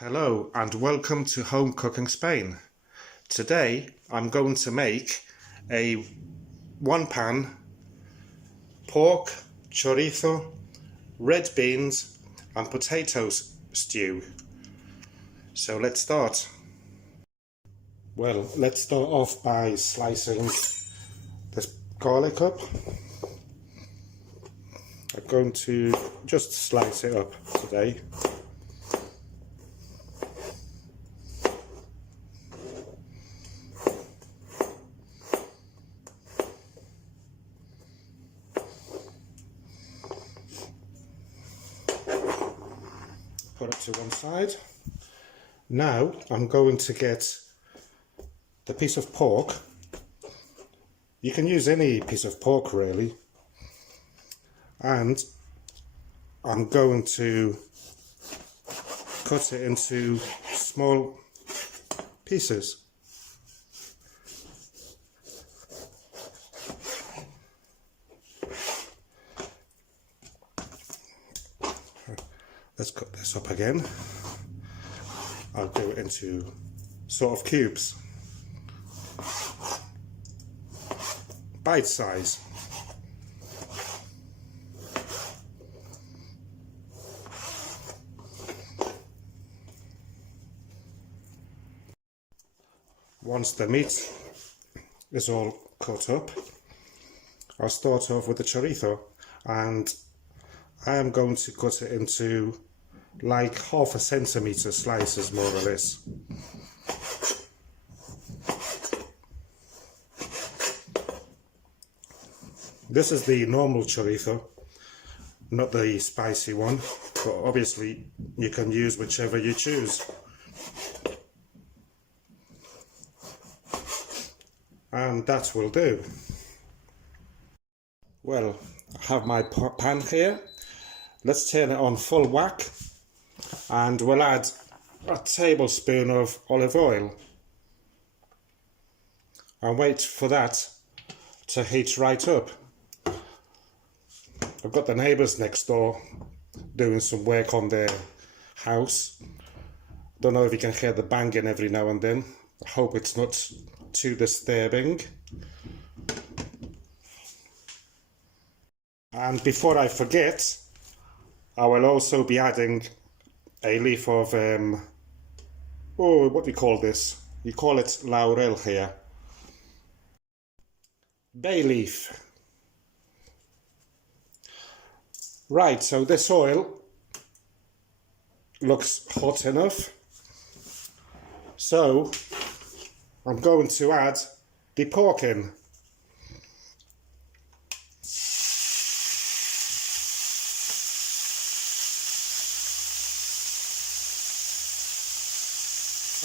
Hello and welcome to Home Cooking Spain. Today I'm going to make a one-pan pork, chorizo, red beans and potatoes stew. So let's start. Well, let's start off by slicing this garlic up. I'm going to just slice it up today. Put it to one side. Now I'm going to get the piece of pork. You can use any piece of pork really. And I'm going to cut it into small pieces. Let's cut this up again. I'll do it into sort of cubes. Bite size. Once the meat is all cut up, I'll start off with the chorizo, and I am going to cut it into like 1/2 centimetre slices, more or less. This is the normal chorizo, not the spicy one, but obviously you can use whichever you choose. And that will do. Well, I have my pan here. Let's turn it on full whack and we'll add a tablespoon of olive oil and wait for that to heat right up. I've got the neighbours next door doing some work on their house. Don't know if you can hear the banging every now and then. I hope it's not too disturbing. And before I forget, I will also be adding a leaf of, what do you call this? You call it laurel here. Bay leaf. Right, so this oil looks hot enough. So I'm going to add the pork in.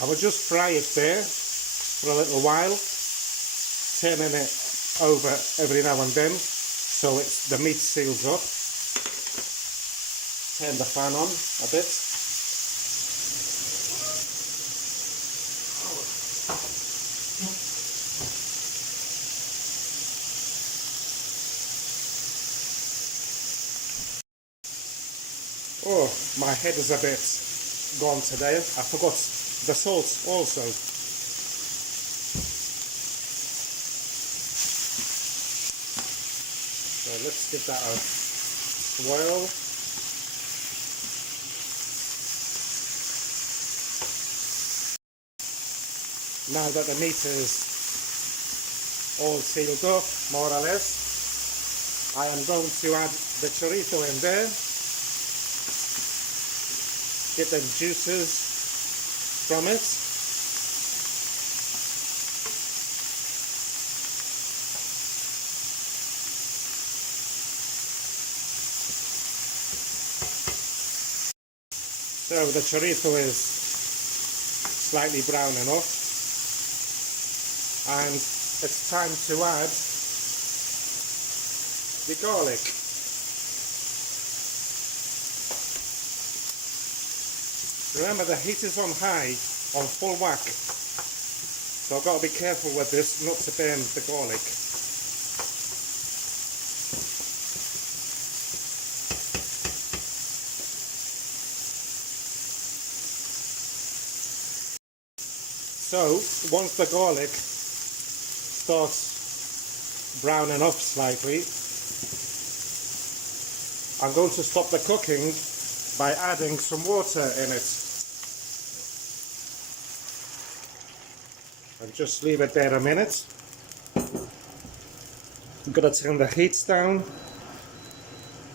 I will just fry it there for a little while, turning it over every now and then so the meat seals up. Turn the fan on a bit. Oh, my head is a bit gone today. I forgot the salt also. So let's give that a swirl. Now that the meat is all sealed up, more or less, I am going to add the chorizo in there. Get the juices from it. So the chorizo is slightly brown enough, and it's time to add the garlic. Remember, the heat is on high, on full whack, so I've got to be careful with this not to burn the garlic. So once the garlic starts browning up slightly, I'm going to stop the cooking by adding some water in it. And just leave it there a minute. I'm going to turn the heat down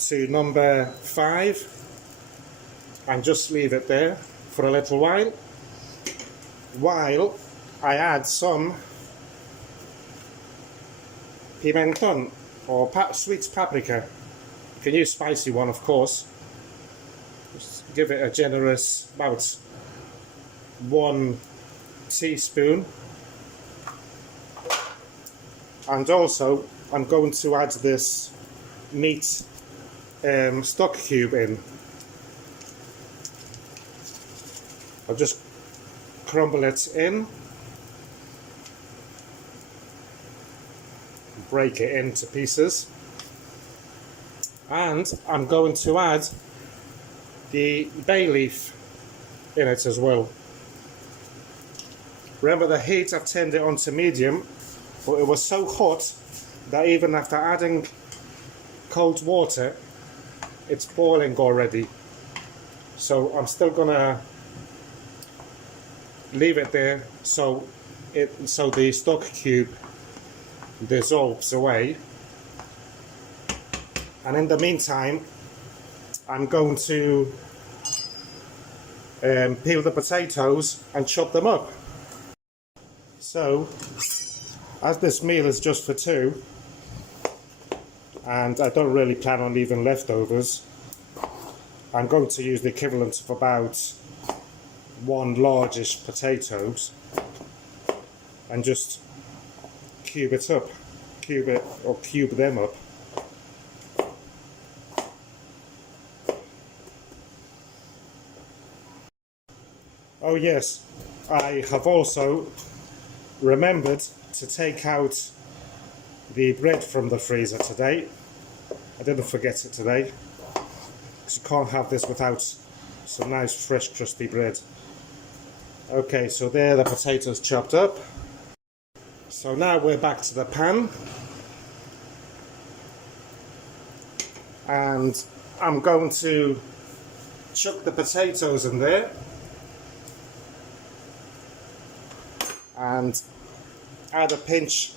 to number 5 and just leave it there for a little while I add some pimenton or sweet paprika. You can use spicy one, of course. Just give it a generous about 1 teaspoon. And also I'm going to add this meat stock cube in. I'll just crumble it in, break it into pieces, and I'm going to add the bay leaf in it as well. Remember, the heat, I've turned it on to medium, but it was so hot that even after adding cold water, it's boiling already. So I'm still gonna leave it there so the stock cube dissolves away. And in the meantime, I'm going to peel the potatoes and chop them up. So, as this meal is just for 2, and I don't really plan on leaving leftovers, I'm going to use the equivalent of about 1 largish potatoes and just cube them up. Oh yes, I have also remembered to take out the bread from the freezer today. I didn't forget it today, because you can't have this without some nice fresh crusty bread. Okay, so there, the potatoes chopped up. So now we're back to the pan, and I'm going to chuck the potatoes in there and add a pinch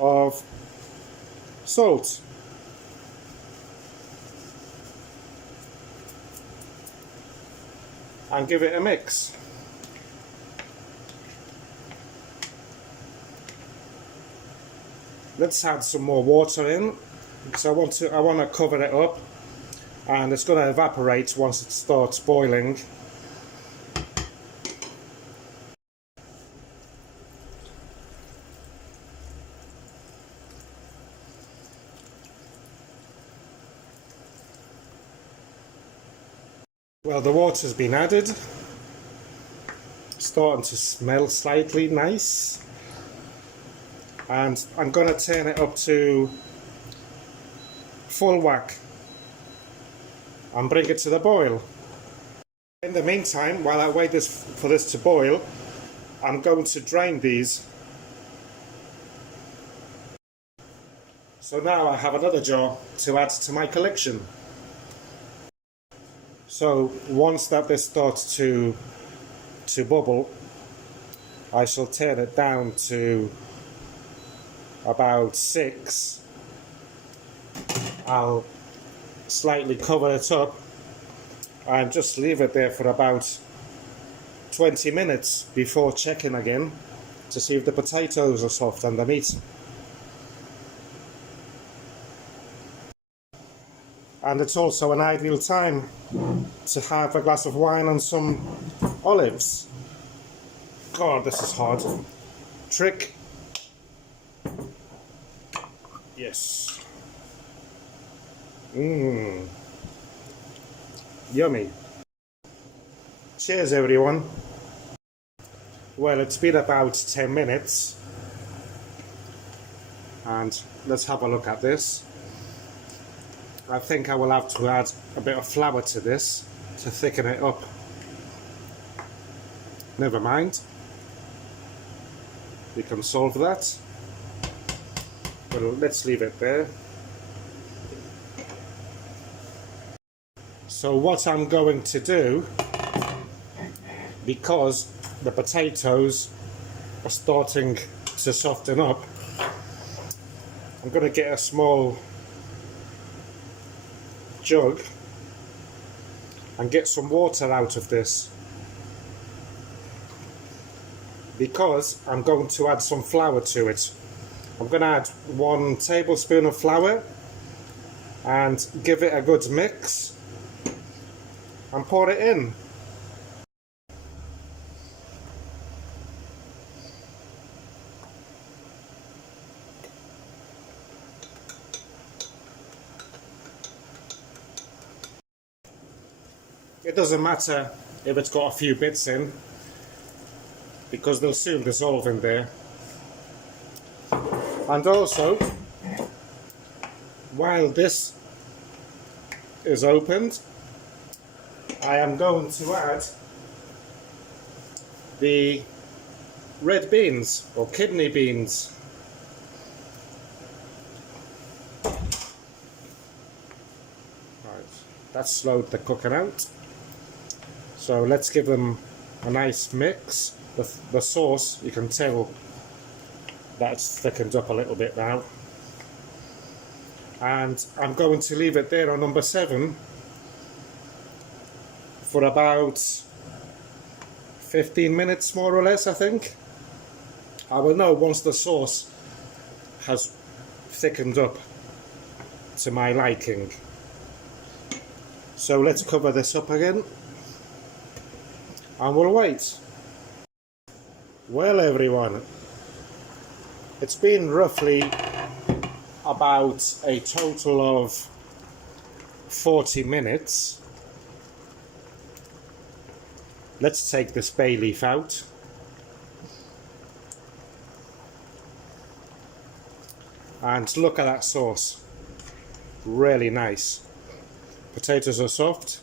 of salt. And give it a mix. Let's add some more water in. So I want to cover it up, and it's going to evaporate once it starts boiling. Well, the water's been added, starting to smell slightly nice, and I'm going to turn it up to full whack and bring it to the boil. In the meantime, while I wait for this to boil, I'm going to drain these. So now I have another jar to add to my collection. So once this starts to bubble, I shall turn it down to about 6. I'll slightly cover it up and just leave it there for about 20 minutes before checking again to see if the potatoes are soft and the meat. And it's also an ideal time to have a glass of wine and some olives. God, this is hard. Trick. Yes. Mmm. Yummy. Cheers, everyone. Well, it's been about 10 minutes. And let's have a look at this. I think I will have to add a bit of flour to this to thicken it up. Never mind. we can solve that. Well, let's leave it there. So what I'm going to do, because the potatoes are starting to soften up, I'm going to get a small jug and get some water out of this, because I'm going to add some flour to it. I'm going to add 1 tablespoon of flour and give it a good mix and pour it in. It doesn't matter if it's got a few bits in, because they'll soon dissolve in there. And also, while this is opened, I am going to add the red beans or kidney beans. Right, that's slowed the cooking out. So let's give them a nice mix. The sauce, you can tell that's thickened up a little bit now. And I'm going to leave it there on number 7 for about 15 minutes more or less, I think. I will know once the sauce has thickened up to my liking. So let's cover this up again and we'll wait. Well everyone, it's been roughly about a total of 40 minutes. Let's take this bay leaf out. And look at that sauce. Really nice. Potatoes are soft.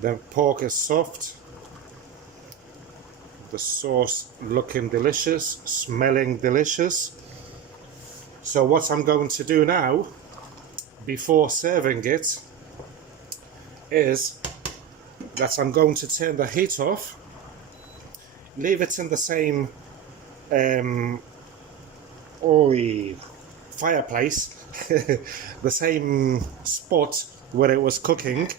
The pork is soft. The sauce looking delicious, smelling delicious. So what I'm going to do now, before serving it, is that I'm going to turn the heat off, leave it in the same fireplace, the same spot where it was cooking.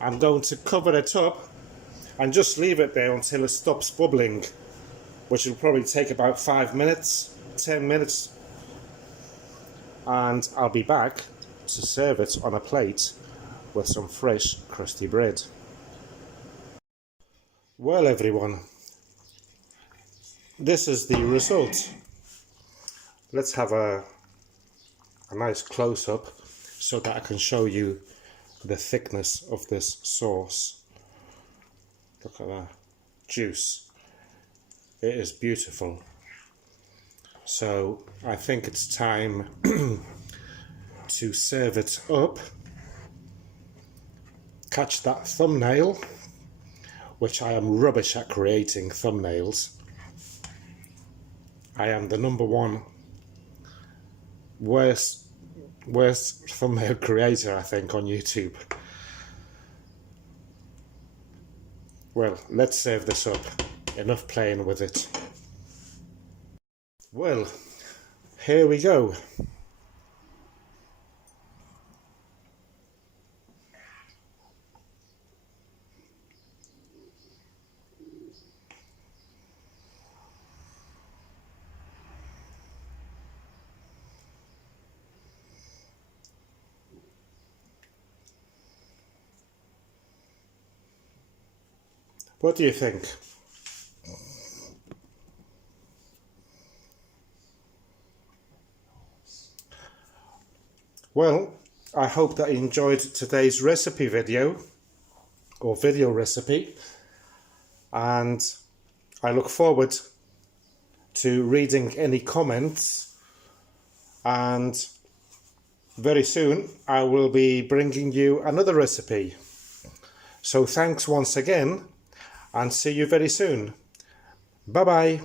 I'm going to cover it up and just leave it there until it stops bubbling, which will probably take about 5 minutes, 10 minutes, and I'll be back to serve it on a plate with some fresh crusty bread. Well everyone, this is the result. Let's have a nice close-up so that I can show you the thickness of this sauce. Look at that juice. It is beautiful. So I think it's time to serve it up. Catch that thumbnail, which I am rubbish at creating thumbnails. I am the #1 worst thumbnail creator, I think, on YouTube. Well, let's serve this up. Enough playing with it. Well, here we go. What do you think? Well, I hope that you enjoyed today's recipe video, or video recipe, and I look forward to reading any comments, and very soon I will be bringing you another recipe. So thanks once again, and see you very soon. Bye bye.